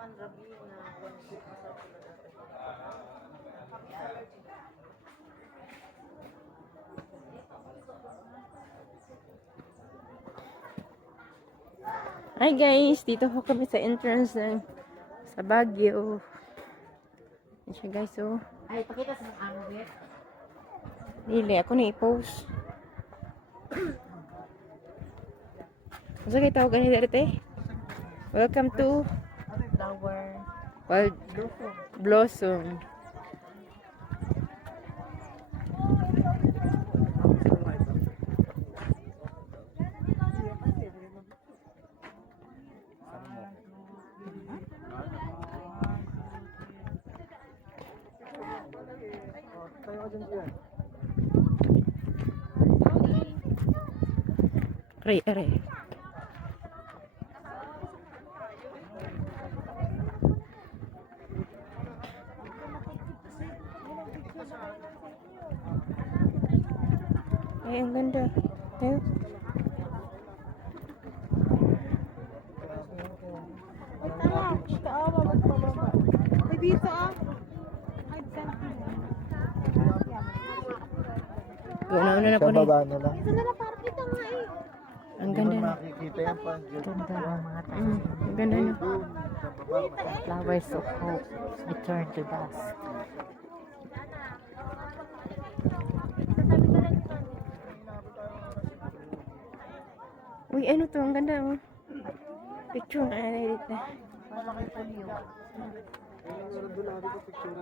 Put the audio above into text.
man rabi na one week na sa pula dati. Hi guys, dito ho kami sa entrance ng sa Baguio. Yan siya guys, oh. Ay, pakita sa angle. Dili, ako na i-post. Masa kayo tawag ganito dito? Welcome to Flower. Wild Blossom. Aray. Ay, ang ganda. Ayun. Ay, dito ah. Ay, Una na po Sa na. baba na lang. Ito na lang, parang kita nga eh. Ang Hindi ganda mo na. makikita yan pa. Ganda ang mga Ang ganda na. Doon, sa baba. flowers of hope return to dust. Uy, ano to? Ang ganda, oh. Picture na edit na. Malaki po niyo. Doon na ko picture.